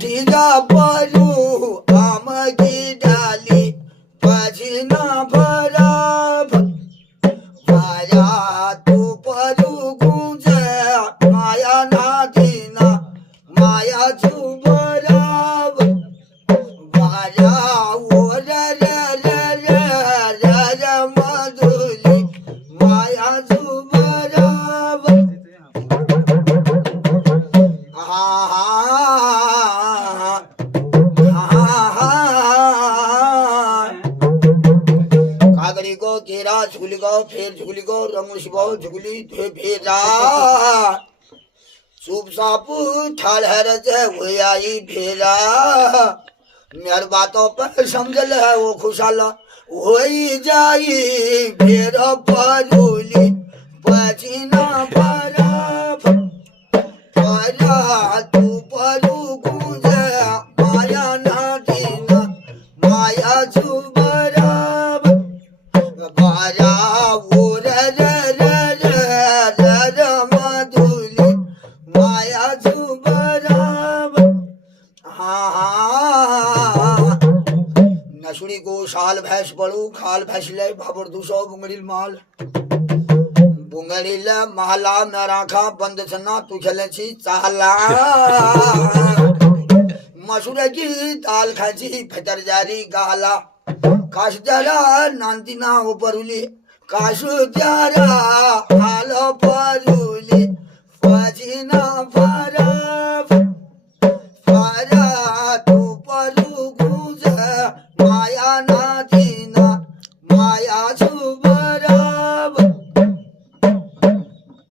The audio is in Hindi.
काठीला परू आमगी डाली पाजी ना भराभ माया तू परू गुंज माया ना दीना माया जुबराब माया ओर मधुली माया जुबराब कागड़ी को केरा झुगली को फिर झुगली को रमुश को झुगली फेरा सूप सापू ठाल हर हुई आई फेरा मेर बातों पर समझल है वो खुशाला होई जाई फेर परूली पचीना बराब परा तू परू गुंज माया ना दीना माया जुबराब बारा ओर मधुली माया जुबराब नसुड़ी को साल भैंस पड़ू खाल भैंस ले भाबर दूसो बुंगड़ील माल बुंगड़ील माला में राखा बंद छना तू खेले छी चाला मसूर की दाल खाची फतर जारी गाला काश जरा नांदी ना उपरुली काशु जरा हाल परुली फजीना फराफ